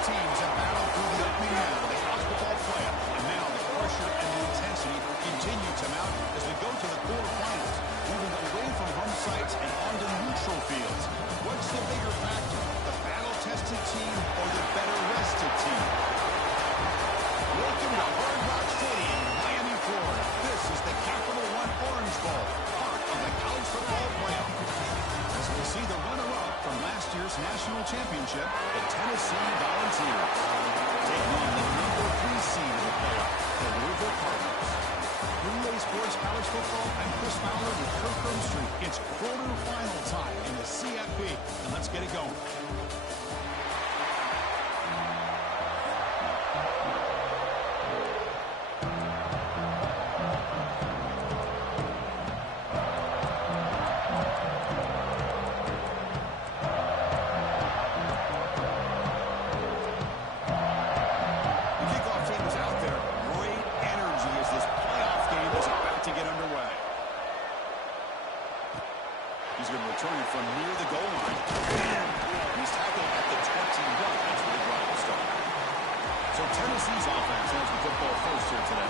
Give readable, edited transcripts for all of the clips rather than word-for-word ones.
teams have battled through the opening round. They lost that playoff, and now the pressure and the intensity continue to mount as we go to the quarterfinals, moving away from home sites and onto neutral fields. What's the bigger factor, the battle-tested team or the better-rested team? Welcome to Hard Rock Stadium in Miami, Florida. This is the Capital One Orange Bowl, part of the college football playoff. As we see the runner-up from last year's national championship, the Tennessee Volunteers, taking on the number 3 seed in the playoff, the Louisville Cardinals. Relay Sports College Football, I'm Chris Fowler with Kirk Street. It's quarterfinal time in the CFP, and let's get it going. Returning from near the goal line. He's tackled at the 21. That's where the drive will start. So Tennessee's offense has the football first here today.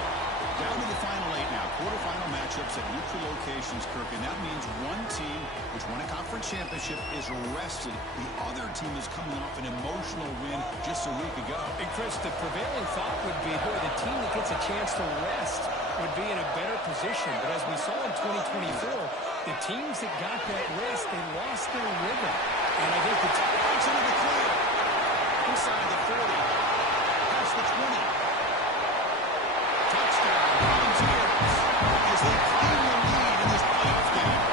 Down to the final 8 now. Quarterfinal matchups at neutral locations, Kirk. And that means one team, which won a conference championship, is rested. The other team is coming off an emotional win just a week ago. And Chris, the prevailing thought would be, boy, the team that gets a chance to rest would be in a better position. But as we saw in 2024, the teams that got that rest, they lost their rhythm. And I think the team gets into the clear. Inside the 40. Past the 20. Touchdown, Volunteers, as they claim the lead in this playoff game.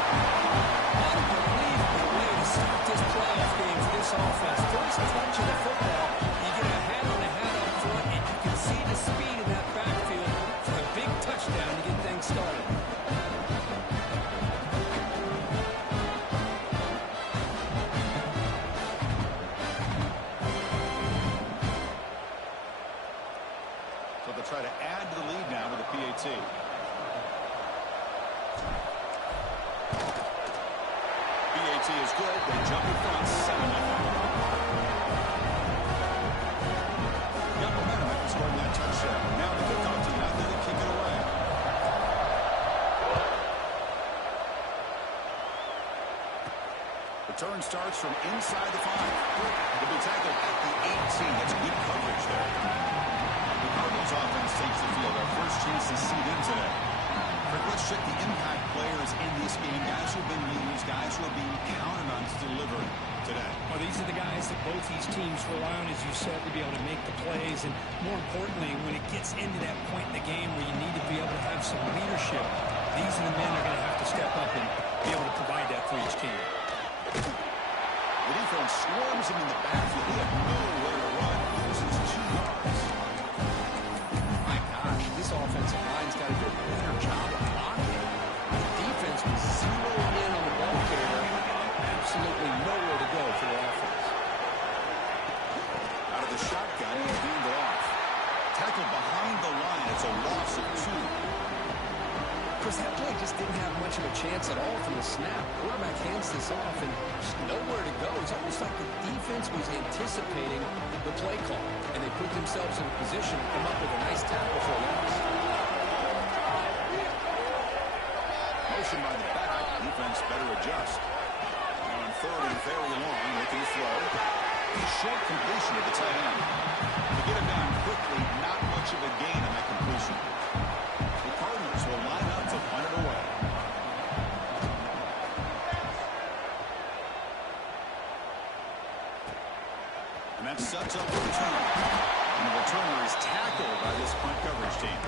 Unbelievable way to start this playoff game for this offense. First touch of the football, you get a hat-on-a-hat up front, and you can see the speed in that backfield for a big touchdown to get things started. Try to add to the lead now with a PAT. PAT is good. They jump in front 7-0. Got momentum after scoring that touchdown. Now the kickoff team out there to kick it away. Return starts from inside the 5. He'll be tackled at the 18. That's good coverage there. Cardinals offense takes the field. Our first chance to see them today. Let's check the impact players in this game. Guys who have been leaders, guys who are being counted on to deliver today. Well, these are the guys that both these teams rely on, as you said, to be able to make the plays. And more importantly, when it gets into that point in the game where you need to be able to have some leadership, these are the men that are going to have to step up and be able to provide that for each team. The defense swarms him in the backfield. He had nowhere to run. Loses 2 yards. This offensive line's got to do a better job of blocking. The defense was zeroed in on the ball carrier. Absolutely nowhere to go for the offense. Out of the shotgun, he beamed it off. Tackled behind the line. It's a loss of 2. Chris, that play just didn't have much of a chance at all from the snap. Quarterback hands this off and just nowhere to go. It's almost like the defense was anticipating the play call, and they put themselves in a position to come up with a nice tackle for a loss. Motion by the back. Defense better adjust. Now on 3rd and very long, looking to throw. A short completion to the tight end. To get him down quickly, not much of a gain on that completion. The Cardinals will line up to punt it away. And that sets up the return. And the returner is tackled by this punt coverage team.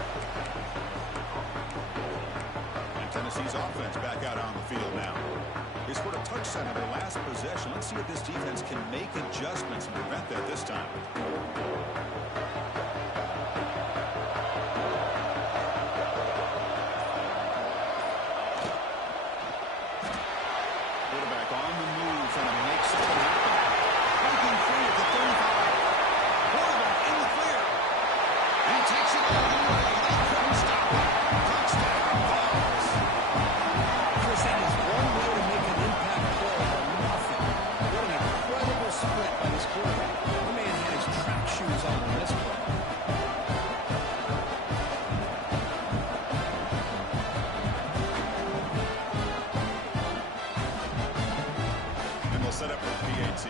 And Tennessee's offense back out on the field now. They scored a touchdown in their last possession. Let's see if this defense can make adjustments and prevent that this time. Quarterback on the move, trying to make something happen. Breaking free at the 35. Quarterback in the clear. And he takes it all the way. They couldn't stop it. Touchdown, Vols. Chris, that is one way to make an impact play out of nothing. What an incredible sprint by this quarterback. The man had his track result in this play. And they'll set up for PAT.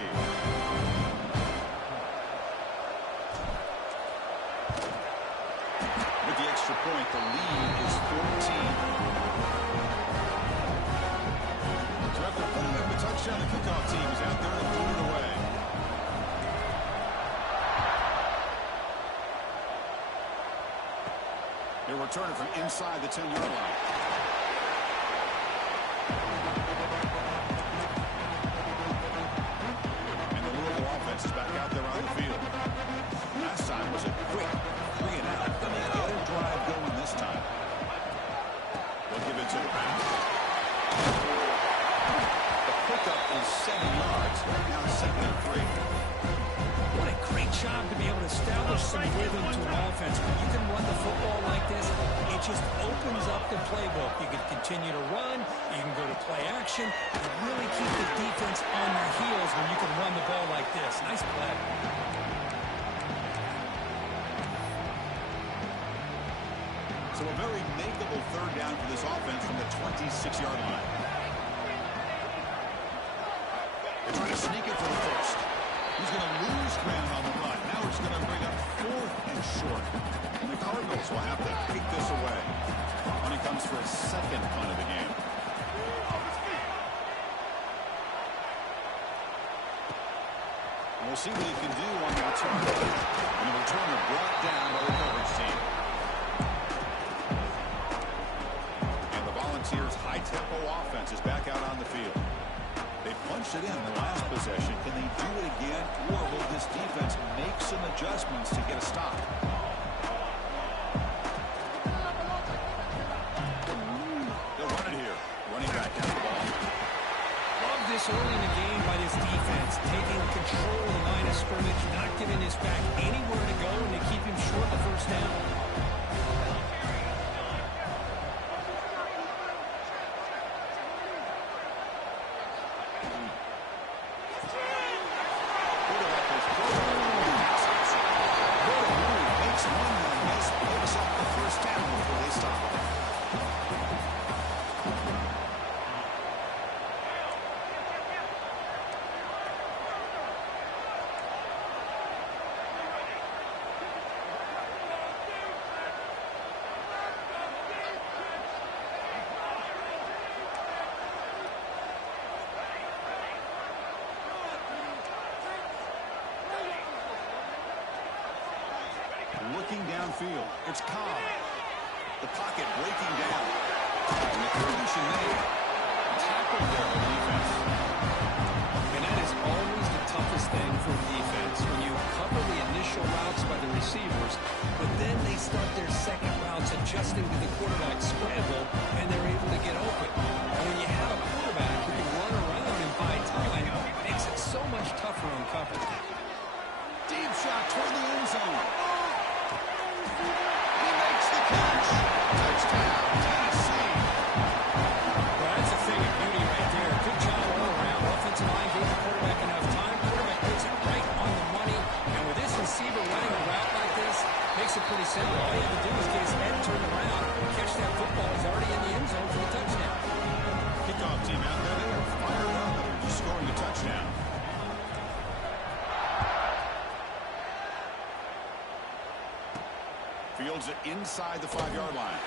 With the extra point, the lead is 14. So after putting up a touchdown, the kickoff team is out there to throw it away. They're returning from inside the 10-yard line. And the Louisville offense is back out there on the field. Last time was a quick 3-and-out. Then they get a drive going this time. They'll give it to the back. The pickup is 7 yards. Now 2nd and 3. What a great job to be able to establish some rhythm to an offense. When you can run the football like this, it just opens up the playbook. You can continue to run. You can go to play action. You really keep the defense on their heels when you can run the ball like this. Nice play. So a very makeable 3rd down for this offense from the 26-yard line. They're trying to sneak it for the first. He's going to lose ground on the run. Now it's going to bring up 4th and short. And the Cardinals will have to kick this away when it comes for a 2nd punt of the game. And we'll see what he can do on the return. And the returner brought down by the coverage team. And the Volunteers' high-tempo offense is back out on the field. They punched it in the last possession. Can they do it again, or will this defense make some adjustments to get a stop? They'll run it here. Running back down the ball. Love this early in the game by this defense, taking control of the line of scrimmage, not giving his back anywhere to go, and they keep him short of the first down. Looking downfield, it's Cobb. The pocket breaking down. And the completion made. Tackle there on defense. And that is always the toughest thing for a defense, when you cover the initial routes by the receivers, but then they start their second routes adjusting to the quarterback scramble, and they're able to get open. And when you have a quarterback who can run around and buy time, it makes it so much tougher on coverage. Deep shot toward the end zone. He makes the catch. Touchdown, Tennessee. Well, that's a thing of beauty right there. Good job all around. Offensive line gave the quarterback enough time. Quarterback puts it right on the money. And with this receiver running a route like this, makes it pretty simple. All you have to do is get his head turned around, catch that football. He's already in the end zone for the touchdown. Kickoff team out there. They are fired up. They're just scoring a touchdown. Fields it inside the 5-yard line.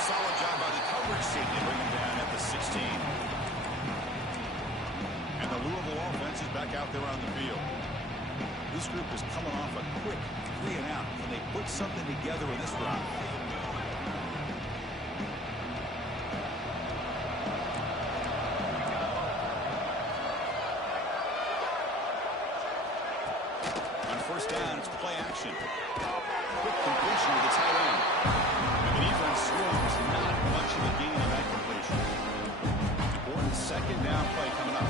Solid job by the coverage team. They bring him down at the 16. And the Louisville offense is back out there on the field. This group is coming off a quick 3-and-out. Can they put something together in this round? On first down, it's play action. Quick completion with the tight end. And the defense scores not much of a gain on that completion. Important 2nd down play coming up.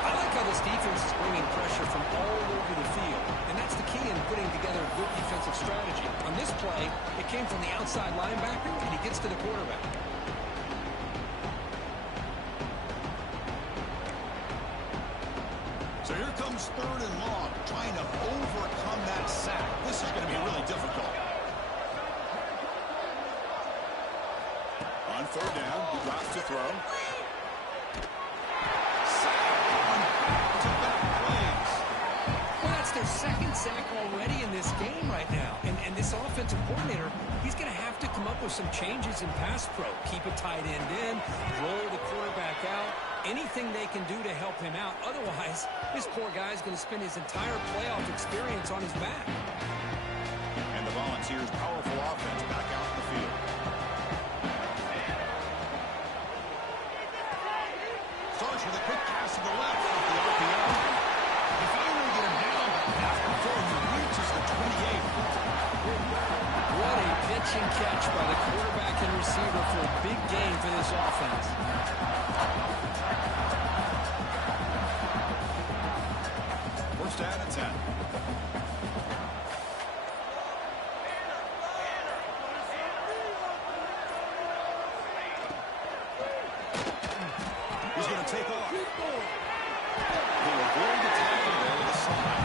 I like how this defense is bringing pressure from all over the field. And that's the key in putting together a good defensive strategy. On this play, it came from the outside linebacker, and he gets to the quarterback. So here comes 3rd and long, trying to overcome that sack. This is going to be really difficult. On 3rd down, he drops to throw. Sack on back-to-back plays. Well, that's their 2nd sack already in this game right now. And this offensive coordinator, he's going to have to come up with some changes in pass pro. Keep a tight end in, roll the quarterback out. Anything they can do to help him out. Otherwise, this poor guy's going to spend his entire playoff experience on his back. And the Volunteers' powerful offense back out in the field. Starts with a quick pass to the left off the RPO. He finally get him down, but not before he reaches the 28. What a pitch and catch by the quarterback and receiver for a big gain for this offense. First down and 10. He's going to take off. He'll avoid the tackle there with a slide.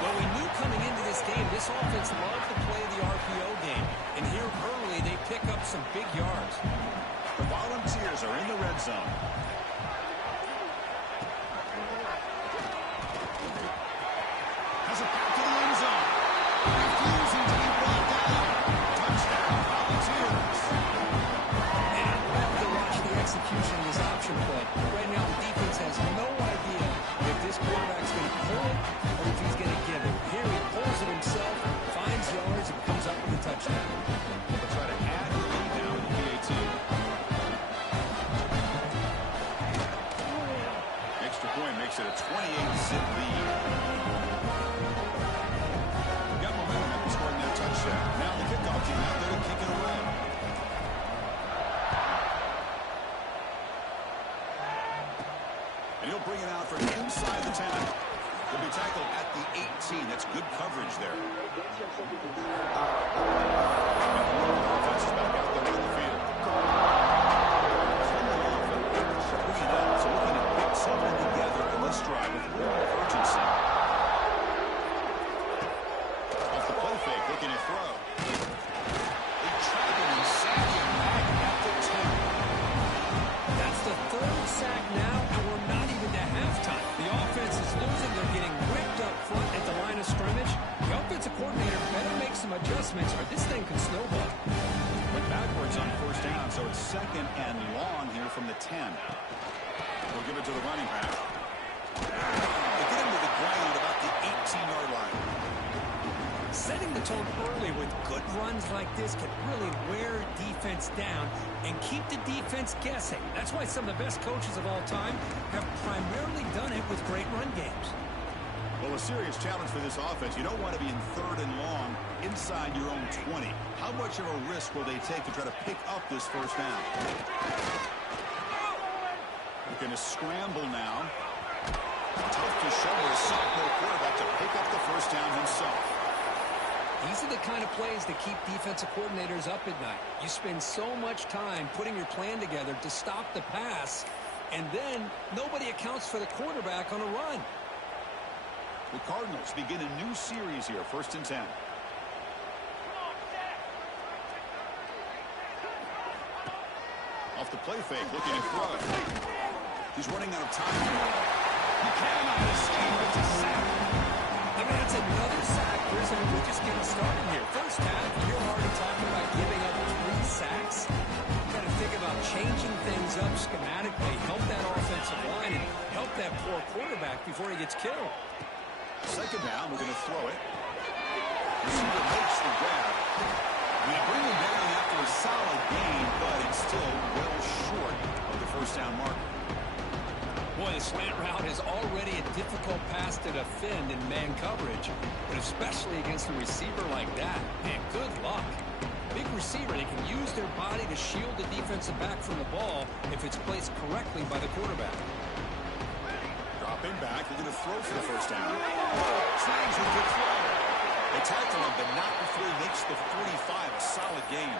Well, we knew coming into this game, this offense loved to play the RPO game. And here early, they pick up some big yards. The Volunteers are in the red zone. Has it back to the end zone. Refusing to be brought down. Touchdown, Volunteers. And I love to watch the execution of this option play. Right now, the defense has no idea if this quarterback's going to pull it or if he's going to give it. Here he pulls it himself, finds yards, and comes up with a touchdown. They'll try to add the lead now in the PAT. Extra point makes it a 28-zip lead. Got momentum after scoring that touchdown. Now the kickoff team out there to kick it away. And he'll bring it out from inside the 10. He'll be tackled at the 18. That's good coverage there. Offense is back out there on the field. So looking to pick something together in this drive with a little urgency. Off the play fake, looking to throw. They tried him and sack him back at the 10. That's the 3rd sack now, and we're not even to halftime. The offense is losing. They're getting whipped up front at the line of scrimmage. The offensive coordinator better make some adjustments or this thing could snowball. Went backwards on 1st down, so it's 2nd and long here from the 10. We'll give it to the running back. They get him to the ground about the 18-yard line. Setting the tone early with good runs like this can really wear defense down and keep the defense guessing. That's why some of the best coaches of all time have primarily done it with great run games. Well, a serious challenge for this offense. You don't want to be in 3rd and long inside your own 20. How much of a risk will they take to try to pick up this 1st down? Looking to scramble now. Tough to show a sophomore quarterback to pick up the 1st down himself. These are the kind of plays that keep defensive coordinators up at night. You spend so much time putting your plan together to stop the pass, and then nobody accounts for the quarterback on a run. The Cardinals begin a new series here, 1st and 10. Off the play fake, looking to throw. He's running out of time. He cannot escape. It's a sack. I mean, that's another sack. We're just getting started here. First half, you're already talking about giving up 3 sacks. You got to think about changing things up schematically, help that offensive line, and help that poor quarterback before he gets killed. 2nd down, we're going to throw it. Receiver makes the grab. We bring him down after a solid gain, but it's still well short of the 1st down marker. Boy, the slant route is already a difficult pass to defend in man coverage, but especially against a receiver like that. Man, good luck. Big receiver, they can use their body to shield the defensive back from the ball if it's placed correctly by the quarterback. Dropping back, they're going to throw for the 1st down. Snags a good throw. They tackle him, but not before he makes the 45, a solid gain.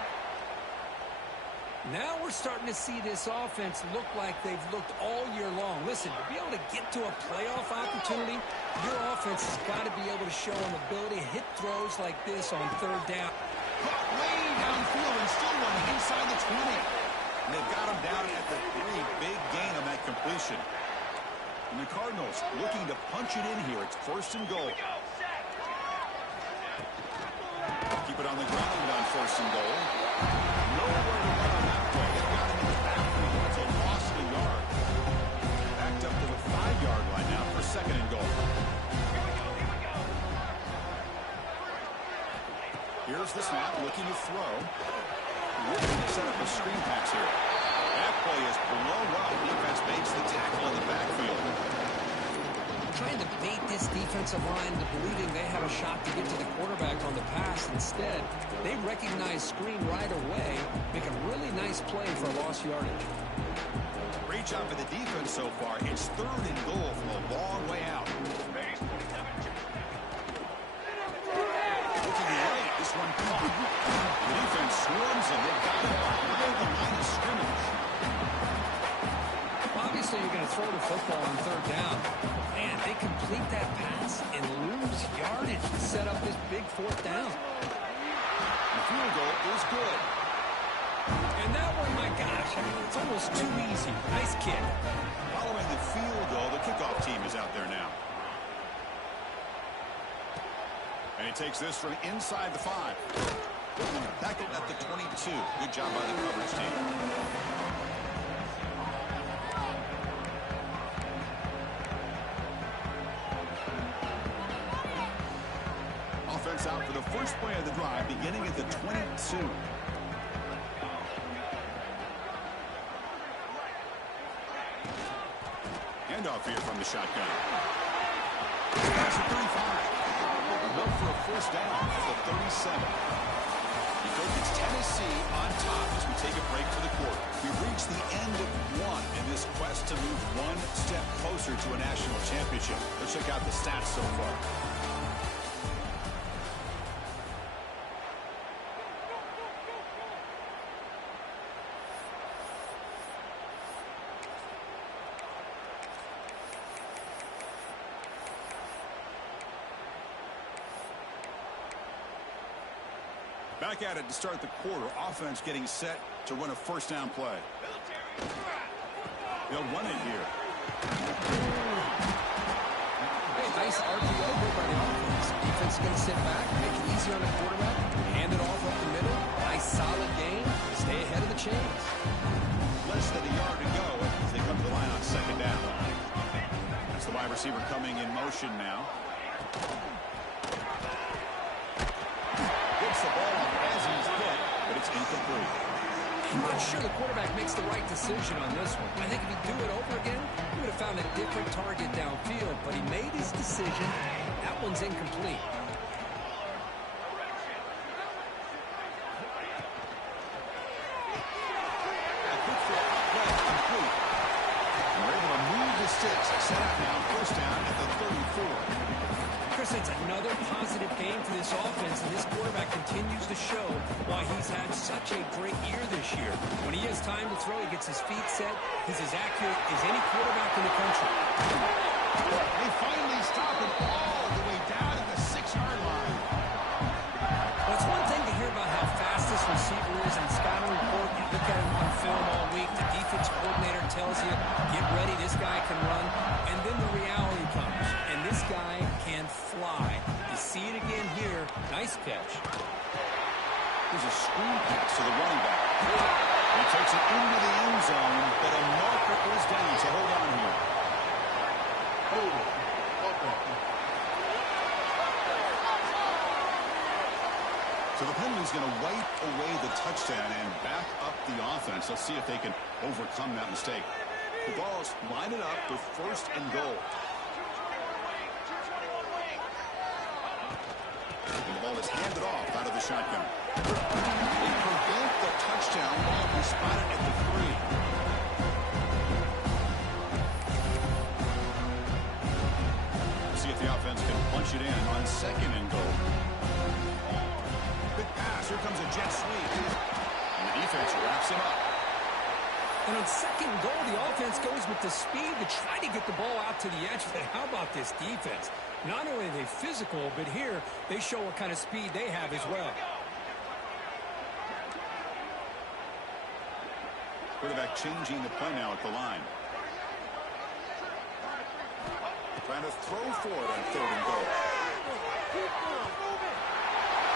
Now we're starting to see this offense look like they've looked all year long. Listen, to be able to get to a playoff opportunity, your offense has got to be able to show an ability to hit throws like this on third down. Caught way downfield and still one inside the 20. And they've got him down at the 3. Big gain on that completion. And the Cardinals looking to punch it in here. It's 1st and goal. Keep it on the ground on 1st and goal. Nowhere to run on that play. It got him in the backfield. It's a loss of a yard. Backed up to the 5-yard line now for 2nd and goal. Here's the snap, looking to throw. Looking to set up a screen pass here. That play is blown up. Defense makes the tackle in the backfield. Trying to bait this defensive line into believing they have a shot to get to the quarterback on the pass. Instead, they recognize screen right away, make a really nice play for lost yardage. Great job for the defense so far. It's 3rd and goal from a long way out. Looking right, this one caught. The defense swarms him. They've got him behind the line of scrimmage. Obviously, you're going to throw the football on 3rd down. Man, they complete that pass and lose yardage to set up this big 4th down. The field goal is good. And that one, my gosh, I mean, it's almost too easy. Nice kick. Following the field goal, the kickoff team is out there now. And he takes this from inside the 5. Tackled at the 22. Good job by the coverage team. Offense out for the first play of the drive, beginning at the 22. Handoff here from the shotgun. That's the 35. Look for a 1st down at the 37. It's Tennessee on top as we take a break for the quarter. We've reached the end of 1 in this quest to move 1 step closer to a national championship. Let's check out the stats so far. Back at it to start the quarter. Offense getting set to run a 1st down play. They'll run it here. Hey, nice RPO here by the offense. Defense is going to sit back, make it easy on the quarterback, hand it off up the middle. Nice solid game. Stay ahead of the chains. Less than a yard to go as they come to the line on 2nd down. That's the wide receiver coming in motion now. Gets the ball off as he's hit, but it's incomplete. I'm not sure the quarterback makes the right decision on this one. I think if he'd do it over again, he would have found a different target downfield, but he made his decision. That one's incomplete. A good throw, play complete. And we're able to move the sticks. Set out now, 1st down at the 34. Chris, it's another positive game for this offense, and this quarterback continues to show why he's had such a great year this year. When he has time to throw, he gets his feet set. He's as accurate as any quarterback in the country. They finally stop him all the way down at the 6-yard line. Well, it's one thing to hear about how fast this receiver is on scouting report. You look at him on film all week. The defense coordinator tells you, get ready, this guy can run. And then the reality comes, and this guy can fly. You see it again here. Nice catch. There's a screen pass to the running back. He takes it into the end zone, but a marker is down, so hold on here. So the penalty's going to wipe away the touchdown and back up the offense. Let's see if they can overcome that mistake. The Vols line it up with 1st and goal. And the ball is handed off out of the shotgun. They prevent the touchdown while we spot it at the 3. See if the offense can punch it in on 2nd and goal. Good pass. Here comes a jet sweep. And the defense wraps him up. And on second and goal, the offense goes with the speed to try to get the ball out to the edge. But how about this defense? Not only are they physical, but here they show what kind of speed they have as well. Quarterback changing the play now at the line. Trying to throw for it on third and goal.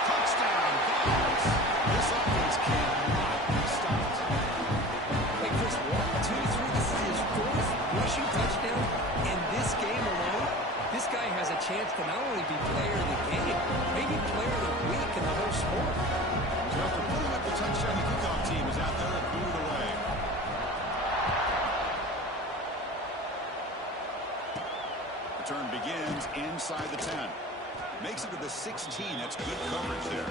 Touchdown, Dolphins. This offense cannot be stopped. Hey, Chris, 1, 2, 3. This is his fourth rushing touchdown in this game alone. This guy has a chance to not only be player of the game, maybe player of the week in the whole sport. So after putting up the touchdown, the kickoff team is out there and booted away. Return begins inside the 10. Makes it to the 16. That's good coverage there.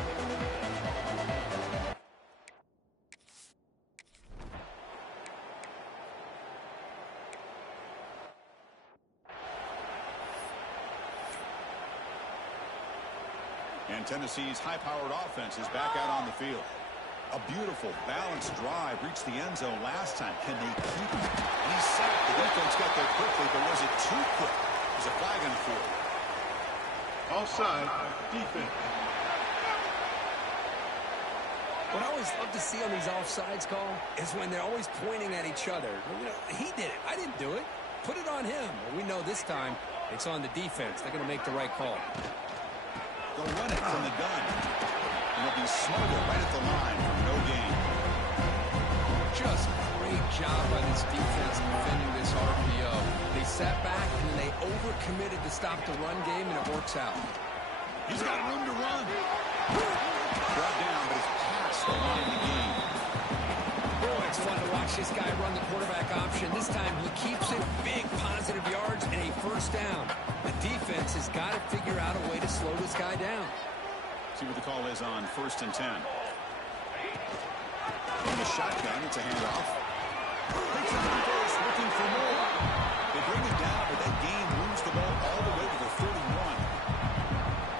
And Tennessee's high-powered offense is back out on the field. A beautiful, balanced drive reached the end zone last time. Can they keep it? And he's sacked. The defense got there quickly, but was it too quick? There's a flag on the field. Offside, defense. What I always love to see on these offsides call is when they're always pointing at each other. You know, he did it. I didn't do it. Put it on him. Well, we know this time it's on the defense. They're going to make the right call. They'll run it from the gun. And they'll be smothered right at the line for no gain. Just great job by this defense defending this RPO. They sat back and then they overcommitted to stop the run game, and it works out. He's got room to run. Brought down, but it's past the line of the game. Oh, it's fun to watch this guy run the quarterback option. This time he keeps it, big positive yards, and a first down. The defense has got to figure out a way to slow this guy down. See what the call is on 1st and 10. In the shotgun, it's a handoff. Takes it to first, looking for more. They bring it down, but that gain moves the ball all the way to the 31.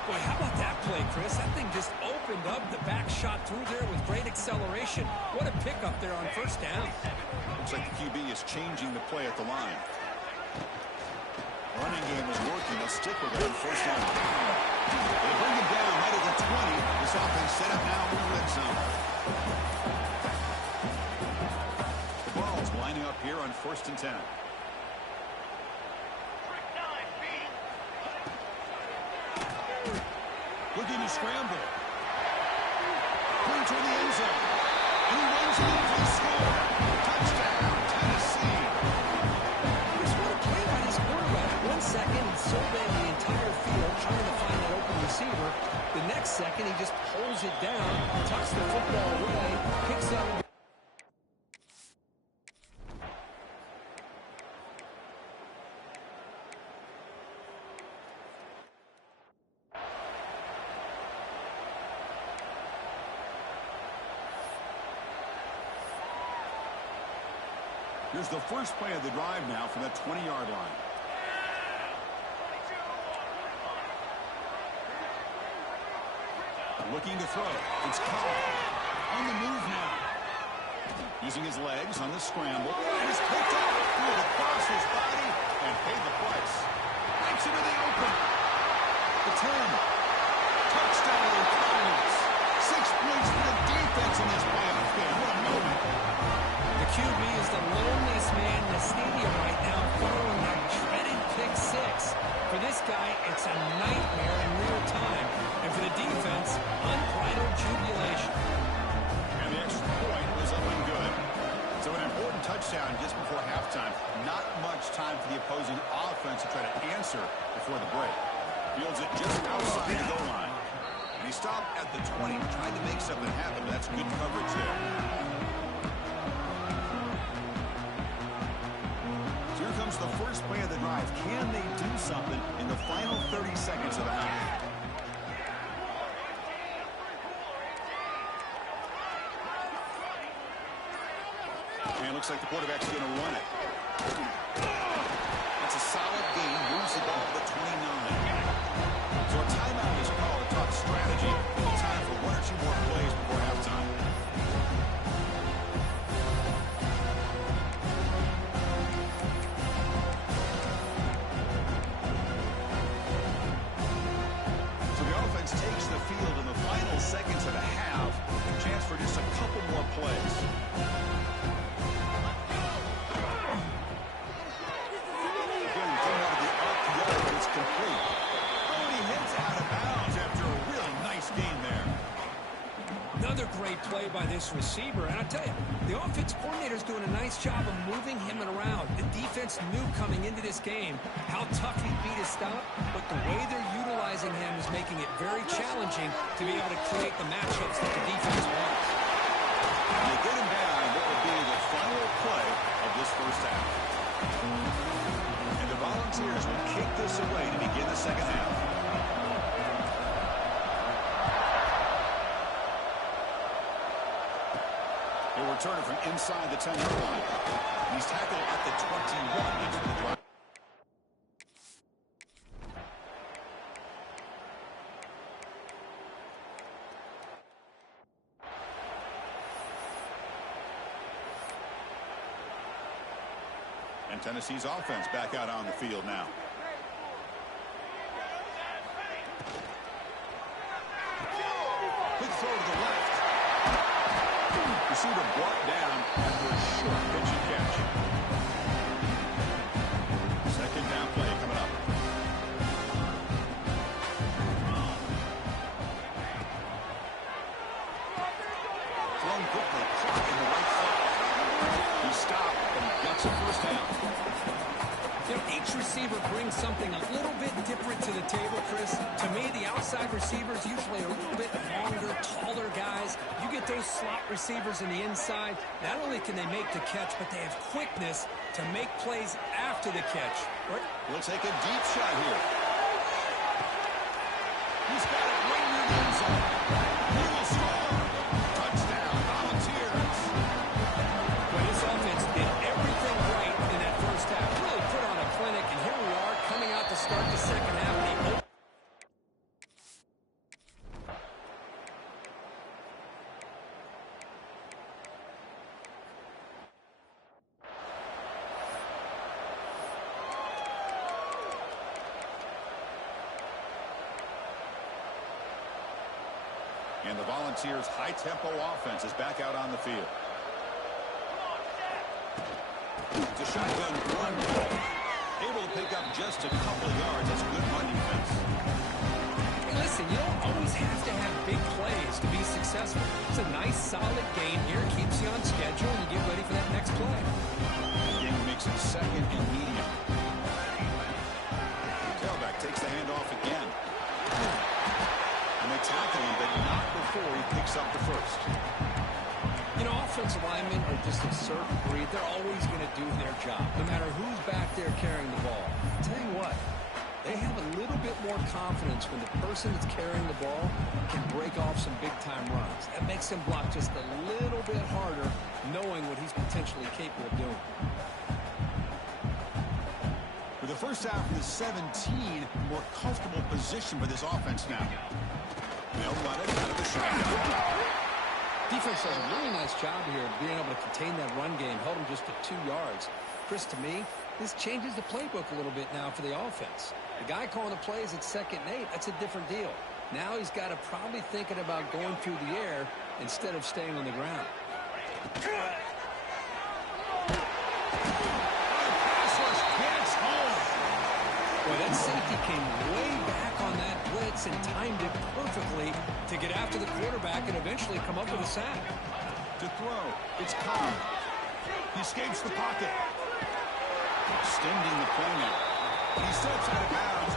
Boy, how about that play, Chris? That thing just opened up. The back shot through there with great acceleration. What a pickup there on first down. Looks like the QB is changing the play at the line. Running game is working. They'll stick with it on first down. They bring him down right at the 20. This offense set up now in the red zone. The ball's lining up here on 1st and 10. Looking to scramble. Going toward the end zone. And he runs it in for the score. Touchdown, Tennessee. What a play by this quarterback. 1 second, he surveyed the entire field trying to find that open receiver. The next second, he just pulls it down, tucks the football away, picks up. Here's the first play of the drive now from that 20-yard line. Looking to throw. It's Cobb. On the move now. Using his legs on the scramble. And he's picked up. Threw it across his body and paid the price. Breaks into the open. The 10. Touchdown, Cardinals. 6 points for the defense in this playoff game. What a moment. The QB is the loneliest man in the stadium right now following that dreaded pick six. For this guy, it's a nightmare in real time. And for the defense, unbridled jubilation. And the extra point was up and good. So an important touchdown just before halftime. Not much time for the opposing offense to try to answer before the break. Fields it just outside the goal line. And he stopped at the 20, trying to make something happen. That's good coverage there. Here comes the first play of the drive. Can they do something in the final 30 seconds of the half? And it looks like the quarterback's going to run it. That's a solid gain. Moves the ball to the 29. So a timeout is called to talk strategy. Time for 1 or 2 more plays before halftime. play by this receiver. And I tell you, the offense coordinator is doing a nice job of moving him around. The defense knew coming into this game how tough he'd be to stop, but the way they're utilizing him is making it very challenging to be able to create the matchups that the defense wants. You get him down, what will be the final play of this first half. And the Volunteers will kick this away to begin the second half. He'll return it from inside the 10-yard line. He's tackled at the 21 after the drive. And Tennessee's offense back out on the field now. Quick throw to the left. Receiver brought down after a short pitch and catch. Second down play coming up. Thrown quickly, caught in the right foot. He stopped, but he gets a first down. You know, each receiver brings something a little bit different to the table, Chris. To me, the outside receivers usually are a little bit longer, taller guys. You get those slot receivers in the inside, not only can they make the catch, but they have quickness to make plays after the catch. Right? He'll take a deep shot here. He's got it right near the end zone. He will score. Touchdown, Volunteers. Well, this offense did everything right in that first half. Really put on a clinic, and here we are coming out to start the second half. And the Volunteers' high-tempo offense is back out on the field. It's a shotgun run. Able to pick up just a couple of yards. That's good run defense. Hey, listen, you don't always have to have big plays to be successful. It's a nice, solid game here. Keeps you on schedule, and you get ready for that next play. The game makes it second and medium. Tailback takes the handoff again. And they tackle him, but not before he picks up the first. You know, offensive linemen are just a certain breed. They're always going to do their job, no matter who's back there carrying the ball. I'll tell you what, they have a little bit more confidence when the person that's carrying the ball can break off some big-time runs. That makes him block just a little bit harder, knowing what he's potentially capable of doing. For the first half of the 17, more comfortable position for this offense now. They'll run it out of the shotgun. Defense does a really nice job here of being able to contain that run game, held him just to 2 yards. Chris, to me, this changes the playbook a little bit now for the offense. The guy calling the plays at 2nd and 8, that's a different deal. Now he's got to probably thinking about going through the air instead of staying on the ground. Boy, that safety came way back on that blitz and timed it perfectly to get after the quarterback and eventually come up with a sack. To throw, it's Cobb. He escapes the pocket. Extending the play now. He steps out of bounds.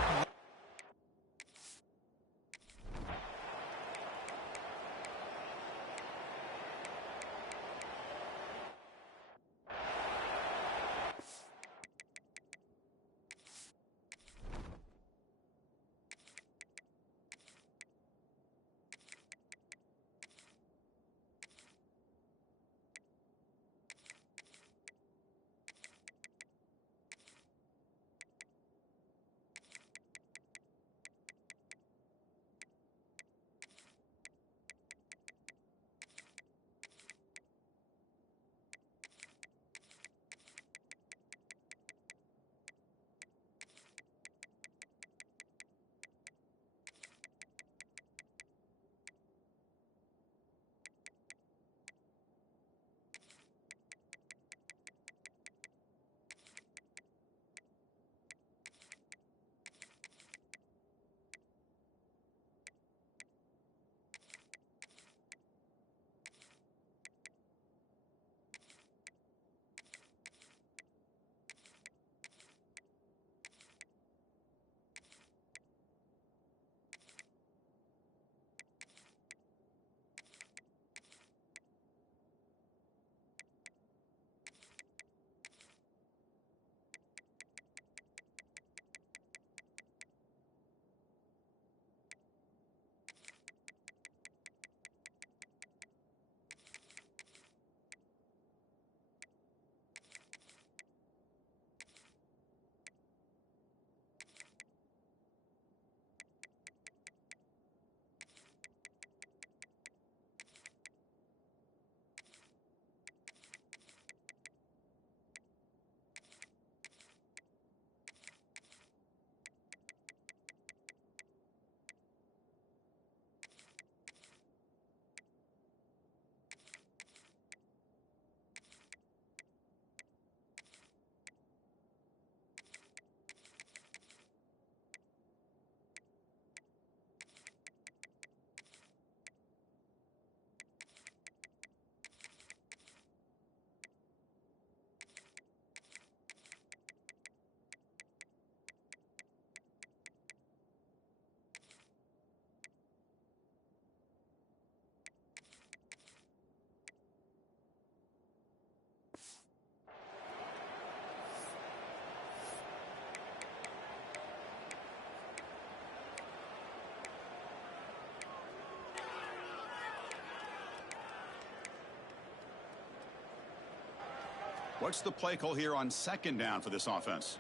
What's the play call here on second down for this offense?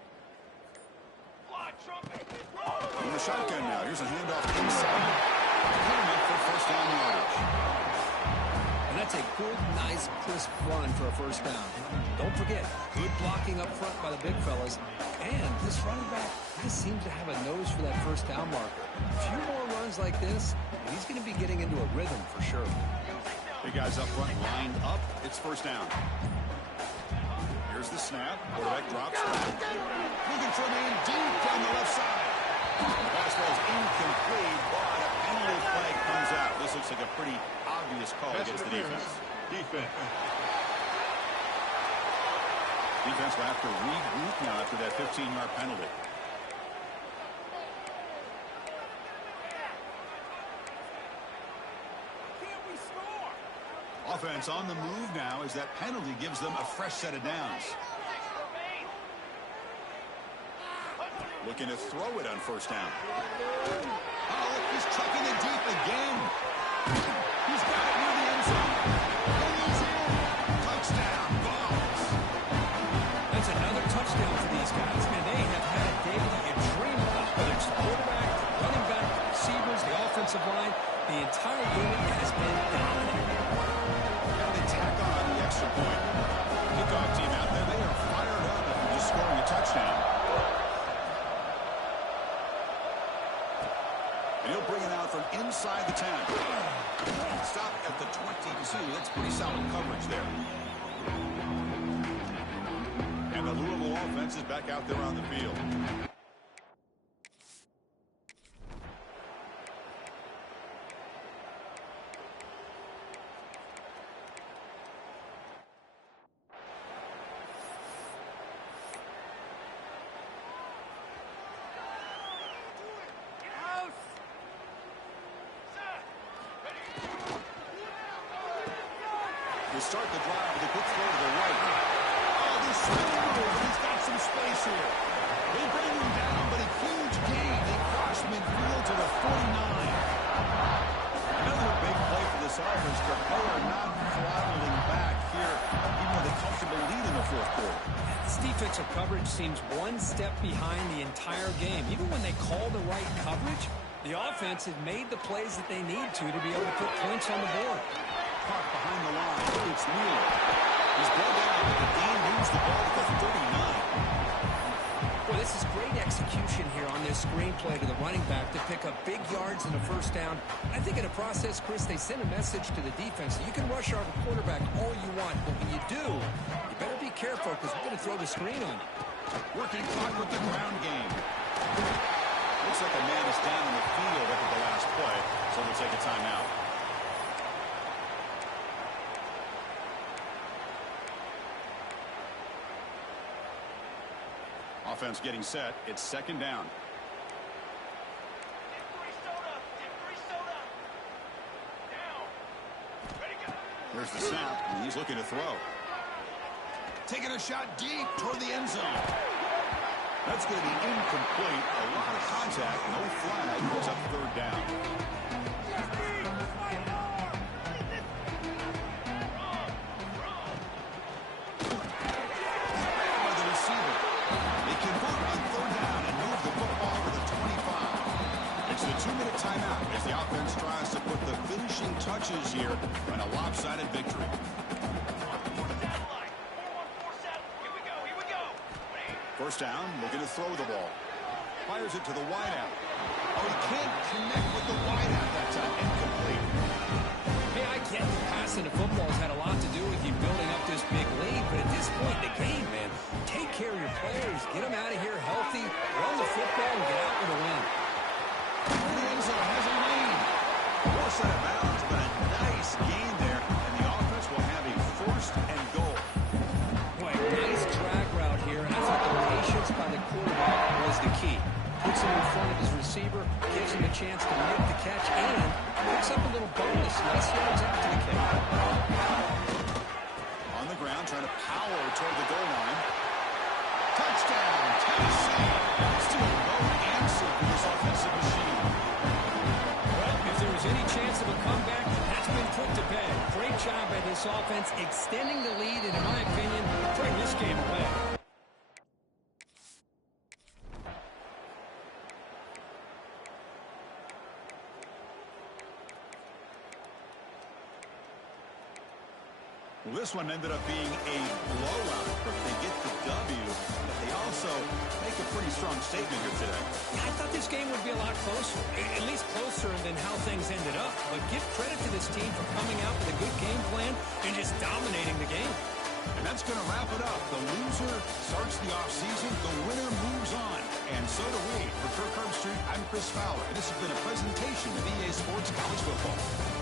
In the shotgun now. Here's a handoff inside. Coming up for first down yardage. And that's a good, nice, crisp run for a first down. Don't forget, good blocking up front by the big fellas. And this running back, he seems to have a nose for that first down marker. A few more runs like this, and he's going to be getting into a rhythm for sure. Big guys up front lined up. It's first down. Here's the snap. Quarterback drops back. Looking for a man deep down the left side. The pass was incomplete, but a penalty flag comes out. This looks like a pretty obvious call against the defense. Defense. Defense will have to regroup now after that 15-yard penalty. Offense on the move now as that penalty gives them a fresh set of downs. Looking to throw it on first down. Oh, he's chucking it deep again. He's got it near the end zone. And he's in. Touchdown, Vols. That's another touchdown for these guys. Man, they have had a day that you dream about. Whether it's the quarterback, the running back, the receivers, the offensive line, the entire unit has been dominant. And they tack on the extra point. Kickoff team out there, they are fired up after just scoring a touchdown. And he'll bring it out from inside the 10. Stop at the 22. That's pretty solid coverage there. And the Louisville offense is back out there on the field. To start the drive with a quick throw to the right. Oh, this he's got some space here. They bring him down, but a huge gain. They cross midfield to the 49. Another big play for this offense. They are not throttling back here, even with a comfortable lead in the fourth quarter. This defensive coverage seems one step behind the entire game. Even when they call the right coverage, the offense has made the plays that they need to be able to put points on the board. Behind the line, it's Wheeler. He's brought down, but the game moves the ball to the 39. Well, this is great execution here on this screenplay to the running back to pick up big yards and a first down. I think in the process, Chris, they send a message to the defense. You can rush our quarterback all you want, but when you do, you better be careful because we're going to throw the screen on you. Working clock with the ground game. Looks like a man is down in the field after the last play, so we'll take a timeout. Offense getting set. It's second down. Here's the snap, and he's looking to throw. Taking a shot deep toward the end zone. That's going to be incomplete. A lot of contact. No flag. Goes up third down. Timeout as the offense tries to put the finishing touches here on a lopsided victory. First down, looking to throw the ball. Fires it to the wideout. Oh, he can't connect with the wideout that time. Incomplete. Hey, I get the passing of football has had a lot to do with you building up this big lead, but at this point in the game, man, take care of your players. Get them out of here healthy, run the football, and get out with a win. The end zone has a lead. Force out of bounds, but a nice gain there, and the offense will have a first and goal. Boy, nice drag route here, and I thought the patience by the quarterback was the key. Puts him in front of his receiver, gives him a chance to make the catch, and picks up a little bonus. Less yards after the kick. On the ground, trying to power toward the goal line. Touchdown, Tennessee. Still no answer for this offensive machine. Well, if there was any chance of a comeback, that's been put to bed. Great job by this offense extending the lead and, in my opinion, putting this game away. Well, this one ended up being a blowout, but they get the W. But they also make a pretty strong statement here today. Yeah, I thought this game would be a lot closer, at least closer than how things ended up. But give credit to this team for coming out with a good game plan and just dominating the game. And that's going to wrap it up. The loser starts the offseason. The winner moves on. And so do we. For Kirk Herbstreit, I'm Chris Fowler. And this has been a presentation of EA Sports College Football.